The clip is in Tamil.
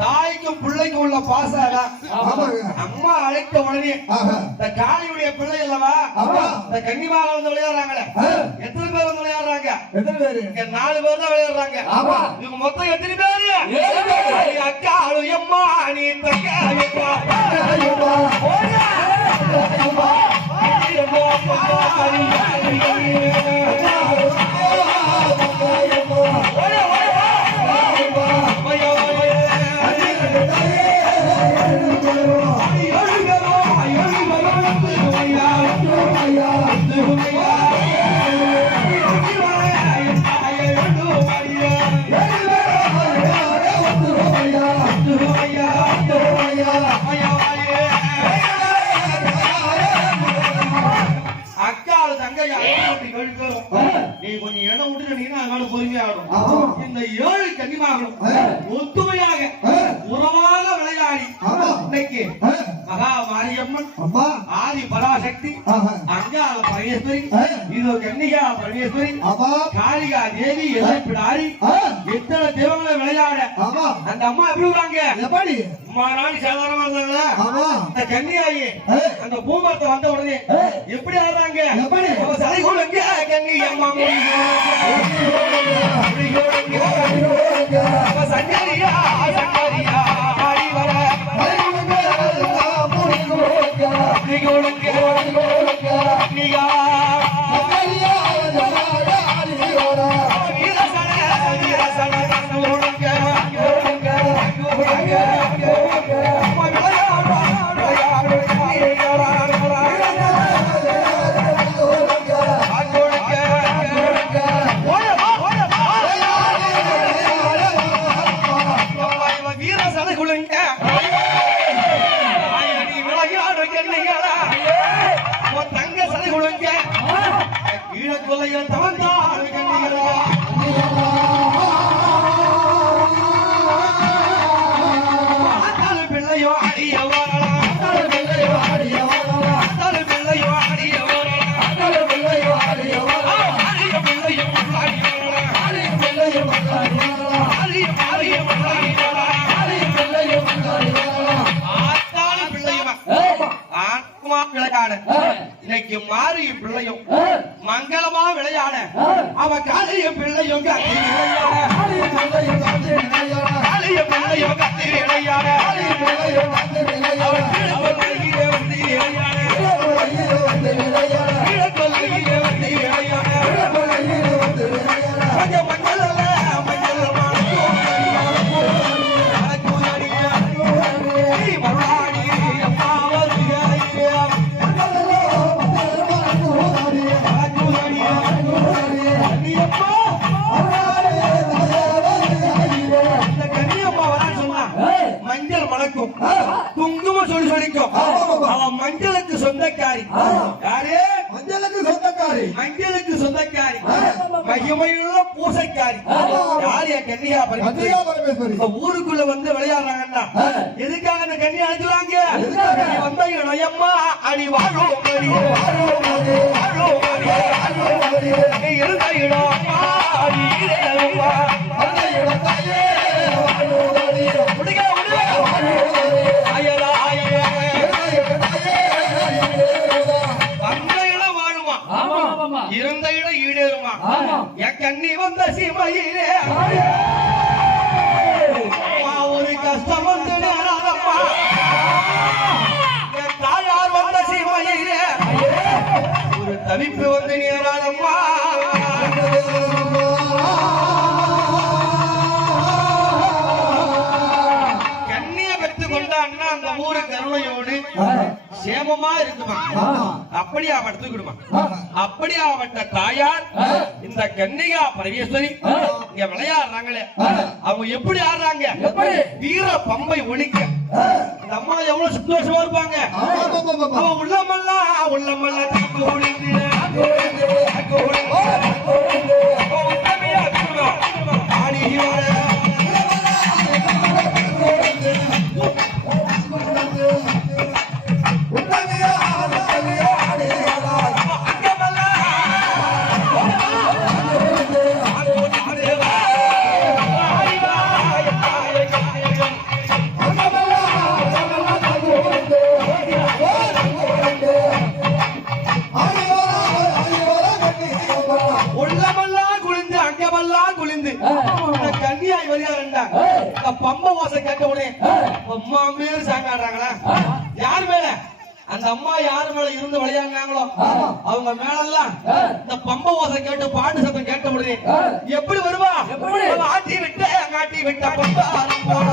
தாய்க்கும் பிள்ளைக்கும் உள்ள பாசம் அம்மா அழைத்த உடனே இந்த காளியுடைய பிள்ளை அல்லவா இந்த கன்னிமால வந்து விளையாடுறாங்களே எத்தனை பேர் வந்து விளையாடுறாங்க? எத்தனை பேரு? 4 பேர் தான் விளையாடுறாங்க. இவங்க மொத்தம் எத்தனை பேரு? அக்கா அம்மா நீ நீ கொஞ்சம் இடம் விட்டுட்டீங்கன்னா அதனால பொறுமையா ஆடும். இந்த 7 கன்னிமார்களும் ஒத்துமையாக உறவாக விளையாடி இன்னைக்கு மகா மாரியம்மன், ஆதி பராசக்தி, அங்காள பரமேஸ்வரி, இதோ கன்னிகா பரமேஸ்வரி, காளிகா தேவி எதிர்ப்பிடாரி எத்தனை தெய்வங்களை விளையாட அந்த அம்மா எப்படி விடுறாங்க? அம்மா நாடி சாதாரணமா இருந்தாங்களா? இந்த கன்னியாயி அந்த பூமரத்தை வந்த உடனே எப்படி ஆடுறாங்க? சரி கொடுங்க கன்னி அம்மா சங்கரியா சங்கரியா ஆடி வர இன்னைக்கு மாறி பிள்ளையும் மங்களமா விளையாட அவ காளிய பிள்ளையும் கத்தி விளையாட மஞ்சளுக்கு சொந்தக்காரி. யாரு? மஞ்சளுக்கு சொந்தக்காரி. மஞ்சளுக்கு சொந்தக்காரி, மகிமையுள்ள பூசைக்காரி. யாரு? கன்னிகா பரமேஸ்வரி. ஊருக்குள்ள வந்து விளையாடுறாங்கன்னா எதுக்காக அந்த கன்னியா அழைச்சுறாங்க? வந்த இளையம்மா அடி வாழும் இருந்த இடம் இருந்த இடம் ஈடேறுமா? கண்ணி வந்த சீமையிலே ஒரு கஷ்டம் வந்து நேராதம்மா. தாயார் வந்த சீமையிலே ஒரு தவிப்பு வந்து நேராதம்மா. கண்ணியை பெற்றுக் கொண்ட அண்ணா அந்த ஊரு கருணையோடு சேமமா இருக்குமா? அப்படியா படுத்துக்கிடுமா? அப்படியாப்பட்ட தாயார் இந்த கன்னிகா பரமேஸ்வரி இங்க விளையாடுறாங்களே, அவங்க எப்படி ஆடுறாங்க? வீர பம்பை ஒழிக்க இந்த அம்மா எவ்வளவு சந்தோஷமா இருப்பாங்க. உள்ளமெல்லாம் உள்ளமெல்லாம் ஆடி அம்மா பேர் சாங்க ஆடுறாங்களா? யார் மேல? அந்த அம்மா யாரு மேல இருந்து விளையாடுனாங்களோ அவங்க மேலெல்லாம் இந்த பம்ப ஓசை கேட்டு பாட்டு சத்தம் கேட்ட உடனே எப்படி வருவா? ஆட்டி விட்ட அங்காட்டி விட்ட பம்பாரம் போல